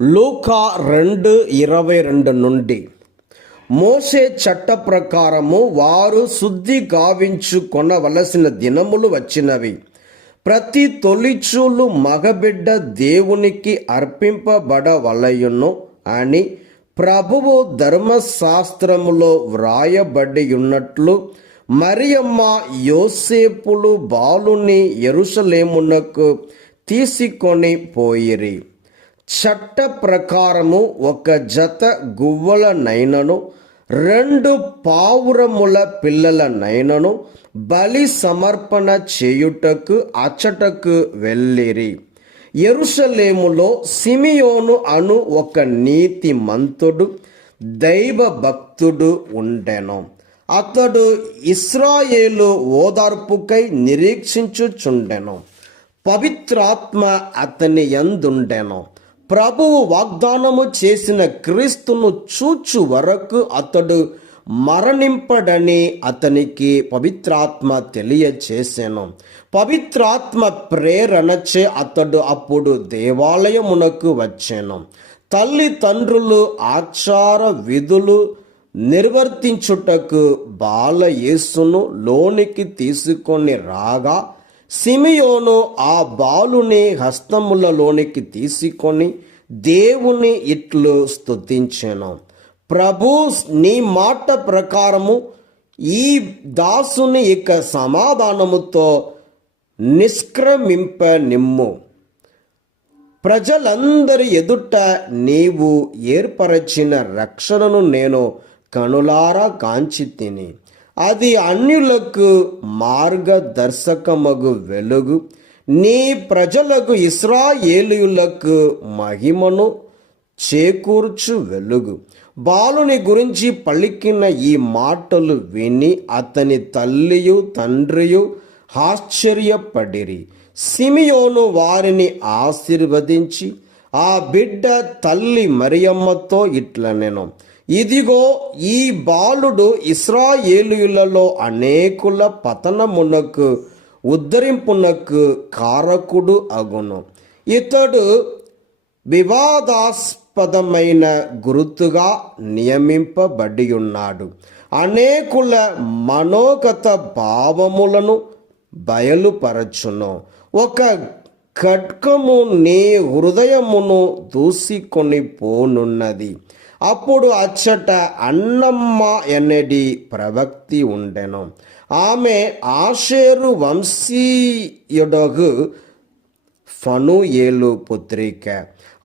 లూకా 2:22 నుండి. మోషే చట్ట ప్రకారము వారు శుద్ధి గావించుకొనవలసిన దినములు వచ్చినవి. ప్రతి తొలిచూలు మగబిడ్డ దేవునికి అర్పింపబడవలయును అని ప్రభువు ధర్మశాస్త్రములో వ్రాయబడి ఉన్నట్లు మరియమ్మ యోసేపులు బాలుని యెరూషలేమునకు తీసుకొని పోయిరి. చట్ట ప్రకారము ఒక జత గువ్వల నైనను 2 పావురముల పిల్లల నైనను బలి సమర్పణ చేయుటకు అచ్చటకు వెళ్ళిరి. యెరూషలేములో సిమియోను అను ఒక నీతిమంతుడు దైవ భక్తుడు ఉండెను. అతడు ఇశ్రాయేలు ఓదార్పుకై నిరీక్షించుచుండెను. పవిత్రాత్మ అతని యందుండెను. ప్రభువు వాగ్దానము చేసిన క్రీస్తును చూచు వరకు అతడు మరణింపడని అతనికి పవిత్రాత్మ తెలియచేసెను. పవిత్రాత్మ ప్రేరణచే అతడు అప్పుడు దేవాలయమునకు వచ్చెను. తల్లిదండ్రులు ఆచార విధులు నిర్వర్తించుటకు బాలయేసును లోనికి తీసుకొని రాగా సిమియోను ఆ బాలుని హస్తములలోనికి తీసుకొని దేవుని ఇట్లు స్తుతించెను. ప్రభు, నీ మాట ప్రకారము ఈ దాసుని ఇక సమాధానముతో నిష్క్రమింప నిమ్ము. ప్రజలందరి ఎదుట నీవు ఏర్పరచిన రక్షణను నేను కనులారా కాంచి తిని, అది అన్యులకు మార్గదర్శకమగు వెలుగు, నీ ప్రజలకు ఇశ్రాయేలీయులకు మహిమను చేకూర్చు వెలుగు. బాలుని గురించి పలికిన ఈ మాటలు విని అతని తల్లియు తండ్రియు ఆశ్చర్యపడిరి. సిమియోను వారిని ఆశీర్వదించి ఆ బిడ్డ తల్లి మరియమ్మతో ఇట్లనెను, ఇదిగో, ఈ బాలుడు ఇశ్రాయేలీయులలో అనేకుల పతనమునకు ఉద్ధరింపునకు కారకుడు అగును. ఇతడు వివాదాస్పదమైన గుర్తుగా నియమింపబడి ఉన్నాడు. అనేకుల మనోగత భావములను బయలుపరచును. ఒక ఖడ్గము నీ హృదయమును దూసికొని పోనున్నది. అప్పుడు అచ్చట అన్నమ్మ ఎన్నడి ప్రవక్తి ఉండెను. ఆమె ఆషేరు వంశీయుడగు ఫనుయేలు పుత్రిక.